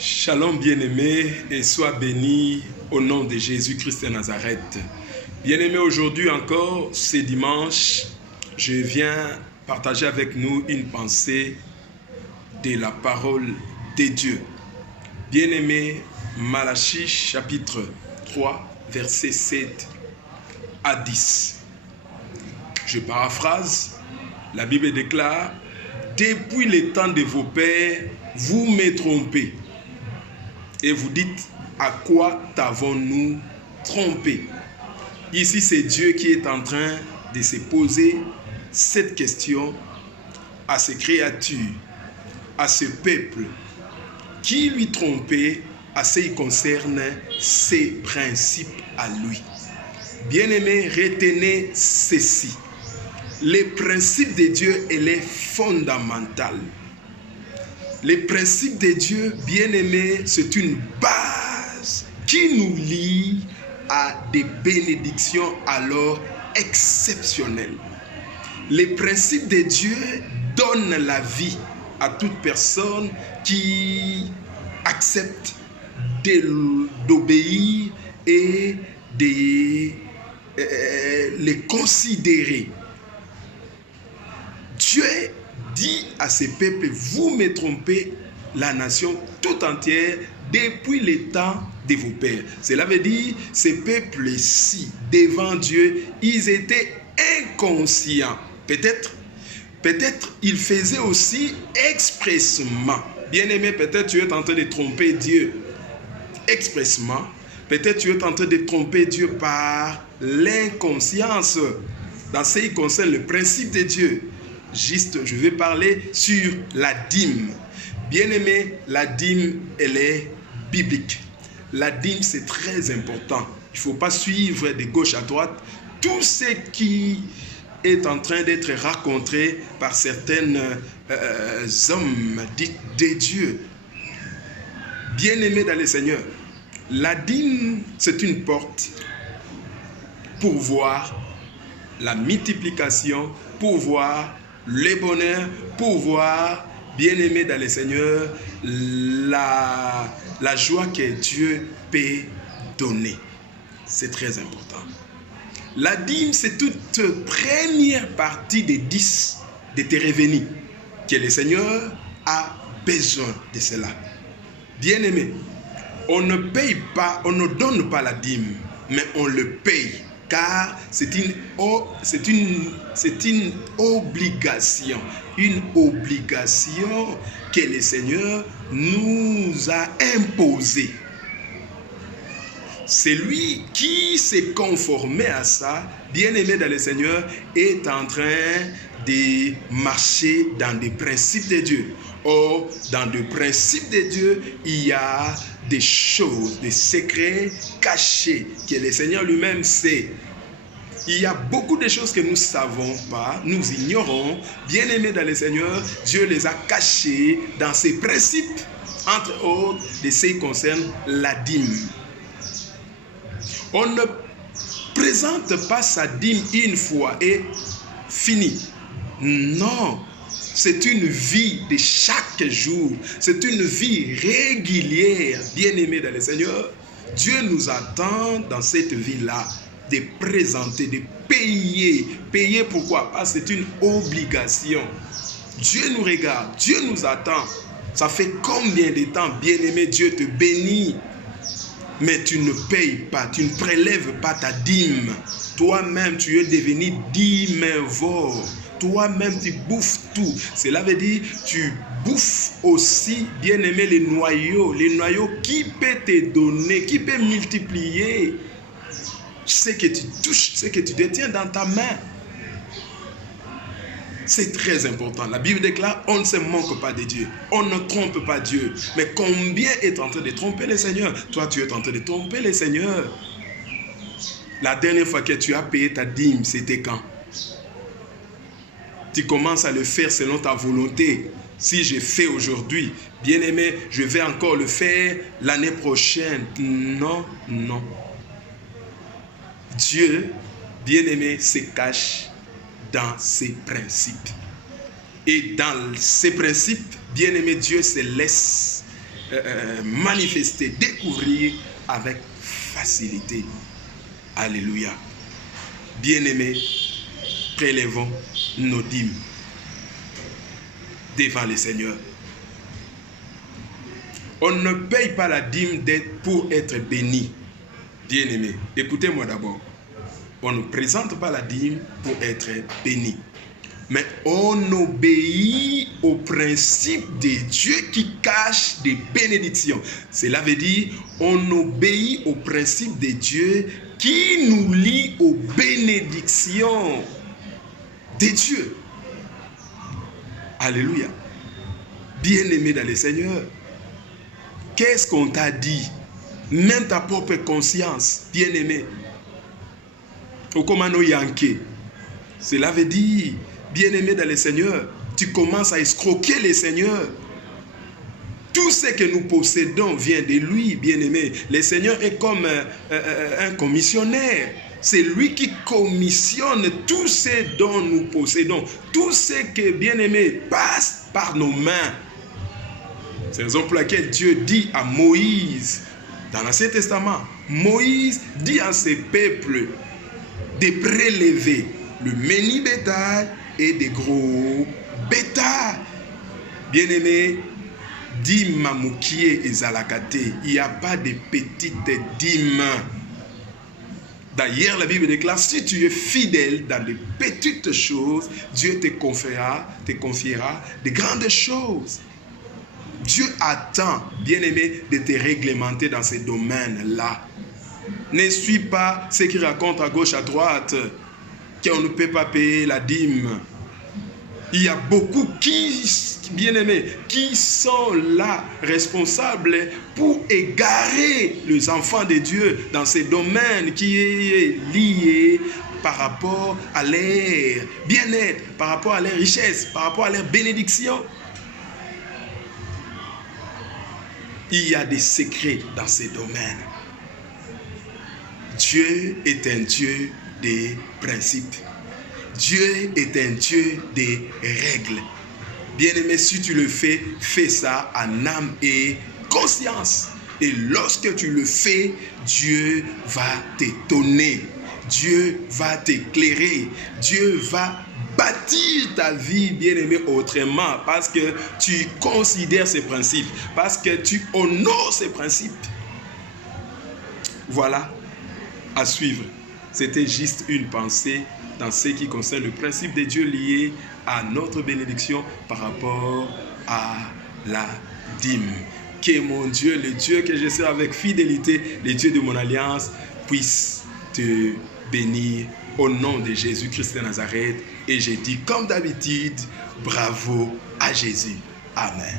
Shalom bien-aimé et sois béni au nom de Jésus-Christ de Nazareth. Bien-aimé, aujourd'hui encore, c'est dimanche, je viens partager avec nous une pensée de la parole de Dieu. Bien-aimé, Malachie chapitre 3, versets 7 à 10. Je paraphrase, la Bible déclare: depuis le temps de vos pères, vous me trompez. Et vous dites, à quoi t'avons-nous trompé? Ici, c'est Dieu qui est en train de se poser cette question à ses créatures, à ce peuple. Qui lui trompait à ce qui concerne ses principes à lui? Bien-aimés, retenez ceci. Les principes de Dieu, elle est fondamentale. Les principes de Dieu, bien-aimés, c'est une base qui nous lie à des bénédictions alors exceptionnelles. Les principes de Dieu donnent la vie à toute personne qui accepte d'obéir et de les considérer. Dieu dit à ces peuples, vous me trompez, la nation tout entière, depuis le temps de vos pères. Cela veut dire, ces peuples-ci, devant Dieu, ils étaient inconscients. Peut-être ils faisaient aussi expressement. Bien-aimé, peut-être tu es en train de tromper Dieu expressement. Peut-être tu es en train de tromper Dieu par l'inconscience dans ce qui concerne le principe de Dieu. Juste, je vais parler sur la dîme. Bien-aimé, la dîme, elle est biblique. La dîme, c'est très important. Il ne faut pas suivre de gauche à droite tout ce qui est en train d'être raconté par certains hommes dits de Dieu. Bien-aimé dans le Seigneur, la dîme, c'est une porte pour voir la multiplication, pour voir le bonheur, pour voir, bien-aimé dans le Seigneur, la joie que Dieu peut donner. C'est très important. La dîme, c'est toute première partie des 10 de tes revenus que le Seigneur a besoin de cela. Bien-aimé, on ne paye pas, on ne donne pas la dîme, mais on le paye. Car c'est une obligation que le Seigneur nous a imposée. Celui qui s'est conformé à ça, bien-aimé dans le Seigneur, est en train de marcher dans des principes de Dieu. Or, dans les principes de Dieu, il y a des choses, des secrets cachés que le Seigneur lui-même sait. Il y a beaucoup de choses que nous ne savons pas, nous ignorons. Bien-aimés dans le Seigneur, Dieu les a cachés dans ses principes, entre autres de ce qui concerne la dîme. On ne présente pas sa dîme une fois et fini. Non, c'est une vie de chaque jour. C'est une vie régulière. Bien-aimés dans le Seigneur, Dieu nous attend dans cette vie-là de présenter, de payer. Payer pourquoi? Parce que c'est une obligation. Dieu nous regarde, Dieu nous attend. Ça fait combien de temps, bien-aimé, Dieu te bénit, mais tu ne payes pas, tu ne prélèves pas ta dîme. Toi-même, tu es devenu dîmevore. Toi-même, tu bouffes tout. Cela veut dire, tu bouffes aussi, bien-aimé, les noyaux qui peut te donner, qui peut multiplier ce que tu touches, ce que tu détiens dans ta main. C'est très important. La Bible déclare, on ne se moque pas de Dieu. On ne trompe pas Dieu. Mais combien est en train de tromper le Seigneur? Toi, tu es en train de tromper le Seigneur. La dernière fois que tu as payé ta dîme, c'était quand? Tu commences à le faire selon ta volonté. Si je fais aujourd'hui, bien-aimé, je vais encore le faire l'année prochaine. Non. Dieu, bien-aimé, se cache dans ses principes. Et dans ses principes, bien-aimé, Dieu se laisse manifester, découvrir avec facilité. Alléluia. Bien-aimés, prélevons nos dîmes devant le Seigneur. On ne paye pas la dîme pour être béni. Bien-aimés, écoutez-moi d'abord. On ne présente pas la dîme pour être béni. Mais on obéit au principe de Dieu qui cache des bénédictions. Cela veut dire, on obéit au principe de Dieu qui nous lie aux bénédictions de Dieu. Alléluia. Bien-aimé dans le Seigneur, qu'est-ce qu'on t'a dit? Même ta propre conscience, bien-aimé. Okomano yanke. Cela veut dire, bien-aimé dans le Seigneur, tu commences à escroquer le Seigneur. Tout ce que nous possédons vient de lui, bien-aimé. Le Seigneur est comme un commissionnaire. C'est lui qui commissionne tout ce dont nous possédons. Tout ce que, bien-aimé, passe par nos mains. C'est la raison pour laquelle Dieu dit à Moïse, dans l'Ancien Testament, Moïse dit à ses peuples de prélever le menu bétail et des gros bétail. Bien-aimé, dîme moukié et zalakate, il n'y a pas de petites dîmes. D'ailleurs, la Bible déclare, si tu es fidèle dans les petites choses, Dieu te confiera de grandes choses. Dieu attend, bien-aimé, de te réglementer dans ces domaines-là. Ne suis pas ceux qui racontent à gauche, à droite, qu'on ne peut pas payer la dîme. Il y a beaucoup bien-aimés, qui sont là, responsables pour égarer les enfants de Dieu dans ces domaines qui est lié par rapport à leur bien-être, par rapport à leur richesse, par rapport à leur bénédiction. Il y a des secrets dans ces domaines. Dieu est un Dieu des principes. Dieu est un Dieu des règles. Bien-aimé, si tu le fais, fais ça en âme et conscience. Et lorsque tu le fais, Dieu va t'étonner. Dieu va t'éclairer. Dieu va bâtir ta vie, bien-aimé, autrement. Parce que tu considères ces principes. Parce que tu honores ces principes. Voilà, à suivre. C'était juste une pensée dans ce qui concerne le principe de Dieu lié à notre bénédiction par rapport à la dîme. Que mon Dieu, le Dieu que je sers avec fidélité, le Dieu de mon alliance, puisse te bénir au nom de Jésus-Christ de Nazareth. Et je dis comme d'habitude, bravo à Jésus. Amen.